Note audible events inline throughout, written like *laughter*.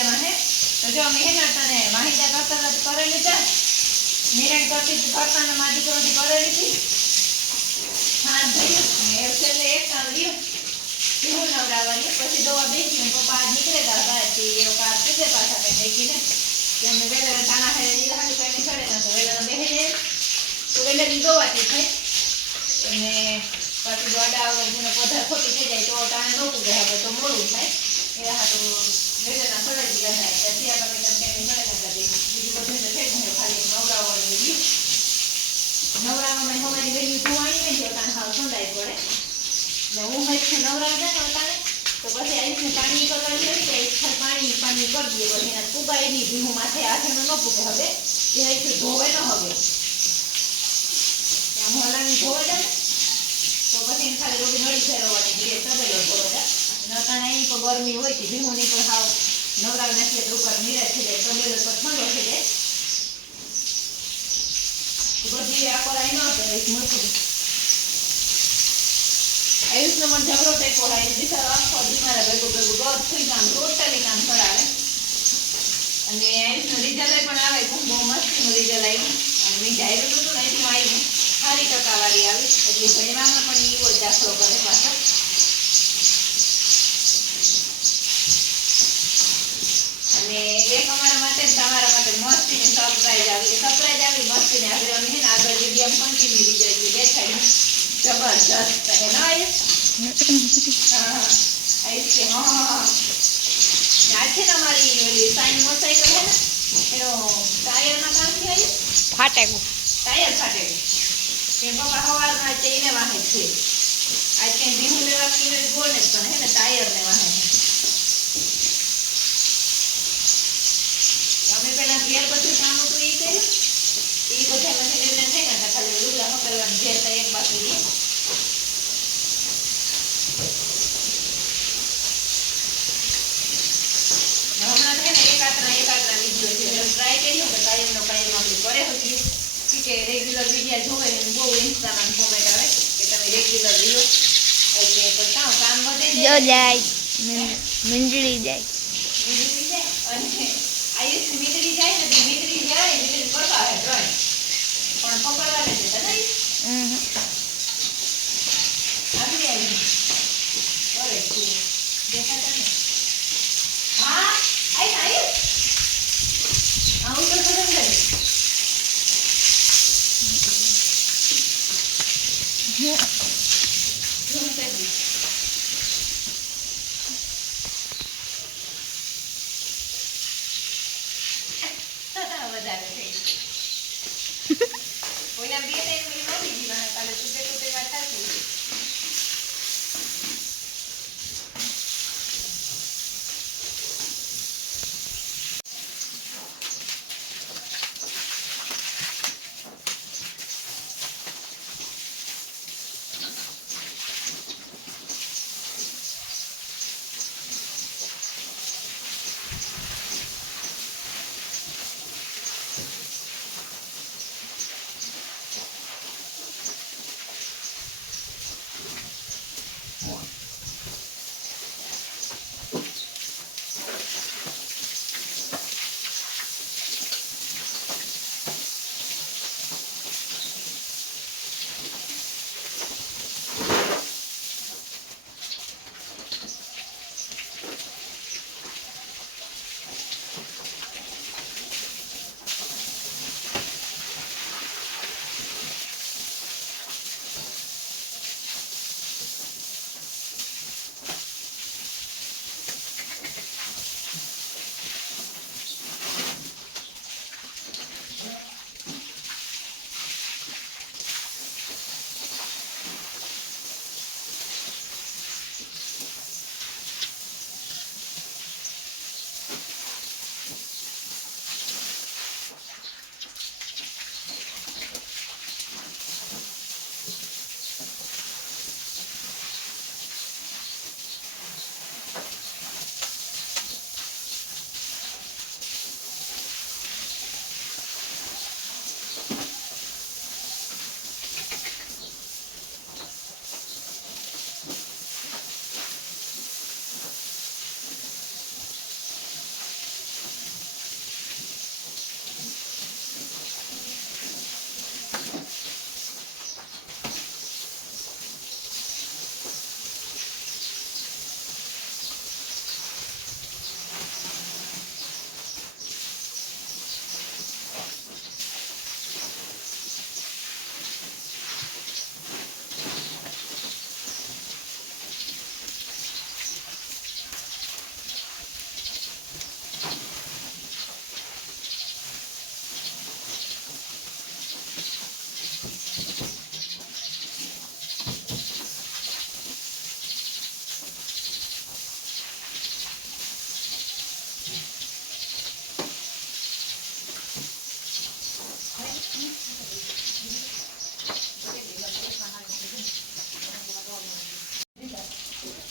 એમાં હે? તો જો મહેનત અને ને તને કરતા હતા તો કરેલી હતા નિરણ કરતી હતી, કરતા ને મારી દીકરોથી કરેલી હતી. હા થયું ને છેલ્લે એક કામ રહ્યું. હું નવડાવવાની પછી દવા બેસી પપ્પા નીકળે તા બહારથી એ લોકો આજ પૂછે પાછા કઈ મેકીને કે અમે વેલા તાના હેડે લીધા હાટુ કઈને ખડે ના તો વેલા બેસી તો વહેલા દોવાતી થાય. અને પછી દોડા આવડે પધાર ખોટી થઈ જાય તો ટાણે ન પૂગે હવે તો મોડું થાય એ હાટું વહેલા ખડે જ ગયા થાય પછી આ તમે તમે કઈ ખડે ના કરી બીજું બધું તો થઈ ગયું ખાલી નવડાવવાનું રહ્યું હવાની ધોવાની નહીં હાવ સંડાઈ પડે ને હું હજી છે નવરાવ જાય ને અટાણે તો પછી આવીને પાણી કરવાની એક પાણી પાણી કરી દઈએ પછી એના ફુગાય નહીં માથે આઠેનો ન ફૂગે હવે એ ધોવે ન હવે આમ હલાવી ધોવે ને તો પછી ખાલી રોટી નળી ફેરવવાની તબેલો ધોવે જાય અને અહીં ગરમી હોય કે ભીહુંની પણ હાવ નવરાવ નાખીએ તો ઉપર નિરાશ થઈ જાય, તબેલો તો ઠંડો થઈ જાય. બધી. આ મારા ભેગું ભેગું દોઢ થઈ કામ, ટોટલી કામ અને આયુષનો પણ આવે ખૂબ બહુ મસ્તીનું આવ્યું. અને મેં જાહેરું હતું ને એનું આવ્યું સારી ટકાવારી આવી. એટલે ભણવામાં પણ એવો દાખલો કરે પાછો અને એક અમારા માટે ને તમારા માટે મસ્તીની સરપ્રાઈઝ આવી સરપ્રાઈઝ આવી મસ્તીને આગળ અમે છે ને આગળ વીડિયો કન્ટિન્યુ રિઝલ્ટ દેખાડ્યું જબરજસ્ત હે ના હા આ છે ને ઓલી સાઈન છે છે હે ને ટાયર ને વાહે. અમે પેલા ઘેર બધું કામ હતું એ કર્યું એ બધા પછી એમને થઈ ગયા ખાલી લુગડા મોકલવાની ઘેર તો એક બાકી રહી હમણાં છે ને એકાત્રા એકાત્રા વીડિયો કર્યો કે કાયમનો કાયમ આપણે કરે હતી છે રેગ્યુલર વિડીયા જોવે ને બહુ ઇન્સ્ટામાં કોમેન્ટ આવે કે તમે રેગ્યુલર રહ્યો એટલે પણ કામ કામ વધે જો જાય મીં- જાય. મીંદડી જાય અને આયુષ મીંદડી જાય ને તો જાય કરતા હોય ડ્રોઈંગ. પણ પકડવા નથી દેતા ને it.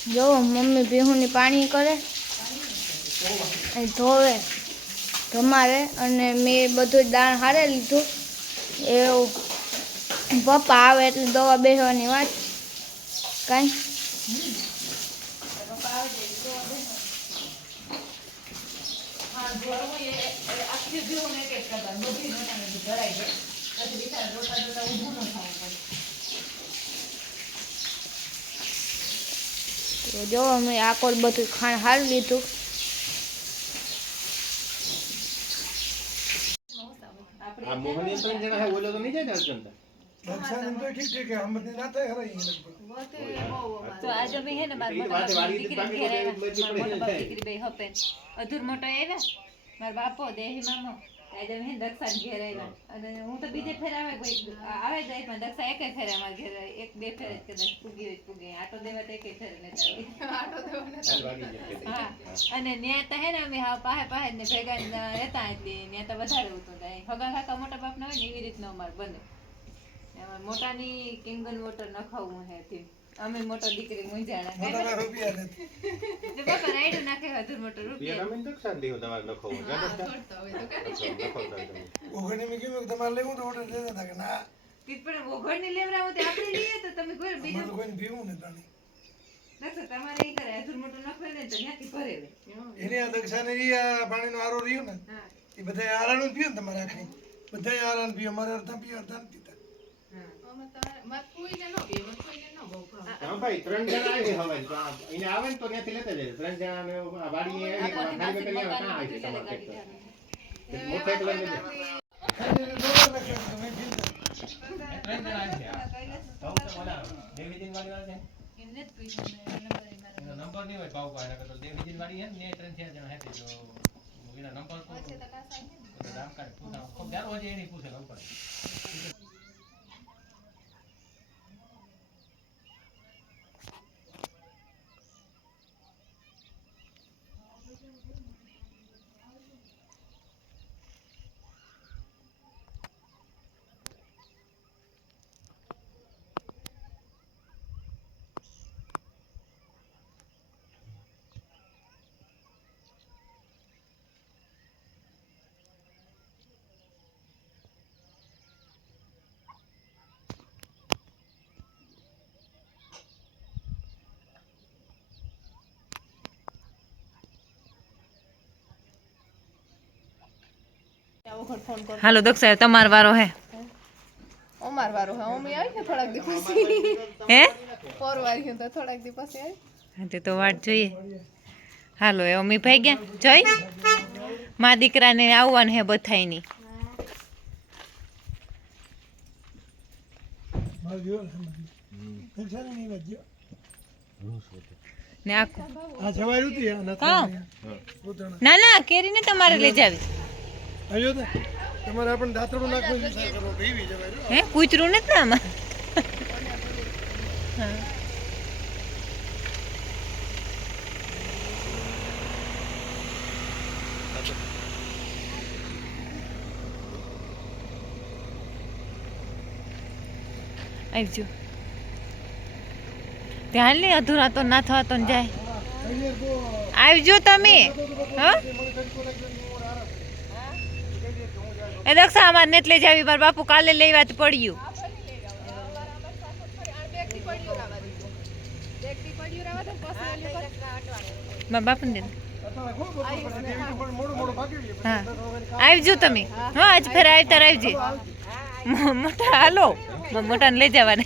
જો, મમ્મી ભીહુંની પાણી કરે ધોવે, ધમારે, અને મેં બધું દાણ હારે લીધું. એવું પપ્પા આવે એટલે દવા બેસવાની વાત. કાંઈ? આખી ને એક એક કરતા બધી નોટાને ભરાઈ જાય પછી વિચાર રોતા રોતા ઊભું ન થવું પડે તો જો અમે આકોર બધું ખાણ હારી લીધું. આ અધૂર મોટો આવ્યા. મારા બાપો દેહી મામો. આજે મેં દક્ષા ઘેર આવ્યા. અને હું તો બીજે ફેર આવે કોઈ આવે જાય પણ દક્ષા એક ફેર અમારા ઘેર એક બે ફેર જ કદાચ પૂગી હોય તો પૂગી. આટો દેવા તો એક ફેર ને *laughs* હા. અને ન્યા તો હે ને અમે હા પાહે પાહે ને ભેગા રહેતા એટલે ન્યા તો વધારે ઉતું થાય. હગા કાકા મોટા બાપ ના હોય ને એવી રીતના અમારે બને. મોટાની કિંગન વોટર નખાવું હે તે અમે મોટો દીકરી મુંજાણા મોટાના રૂપિયા નથી તે બાપા રાયડું નાખે હજુર મોટો રૂપિયા. રમીને તો શાંતિ હોય તમારે લખવું હોય. તો. લખો, ઓગણી મે કીધું તમારે લેવું તો ઓર્ડર દેતા હતા કે ના. તીત પણ વઘોડની લેવડાવો તે આપણે લઈએ તો તમે કોઈ બીજું તો કોઈને ને તાણી. તમારે ઈ કરે હજુર મોટો નખવે ને તો ત્યાંથી ભરે લે આ દક્ષાને ઈ પાણીનો આરો રહ્યો ને એ બધા આરાનું જ ને તમારે આખી બધા આરાનું અમારે અડધા પીએ અડધા પીતા. હા. ભાઈ ત્રણ જણા આવે હવે એને આવે ને તો ત્યાંથી લેતા જાય ત્રણ જણા ને વાડી એ ખાલી કરી આવે કાં આવે છે તમારે ટ્રેક્ટર? એક મોટરસાઇકલ લઈને જાય. ખાલી એને દોરા નાખે તો મેં પીતા. ત્રણ જણા આવે છે આ. તો તો ઓલા દેવીજીની વાડી વાળા છે. એમને જ પૂછ્યું ને નંબર એનો નહીં હોય પાવ પાસે તો દેવીજી વાળી હે ને ત્રણ ચાર જણા હતી જો એના નંબર પૂછે તો રામ કાઢ પૂછા ખૂબ દર હોય એની પૂછે નંબર હાલો દક્ષા તમારો વારો હે. અમાર વારો હે અમે આવી છે થોડાક દી પછી. હે? પોર વારી તો થોડાક દી પછી આવી હા તે તો વાટ જોઈએ. હાલો એ અમી ભાઈ ગયા? જોઈ મા દીકરાને આવવાનું હે બથાઈની. ના ના કેરીને તમારે લઈ જાવી આવ્યો તો? તમારે આપણને દાંતરડું નાખવું છે, વિચાર કરવો. પીવી જવાય હે? કૂતરું નથી ને આમાં? આવજો. ધ્યાન લે અધૂરા તો ના થવા તો ન જાય. આવજો તમે. હા? એ દક્ષા અમારે નેટ લઈ જાવી, મારા બાપુ કાલે લેવા તો પડ્યું. આવજો તમે. હા, આજ ફેર આવતા આવજે. મોટા હાલો. મોટાને લઈ જવાને.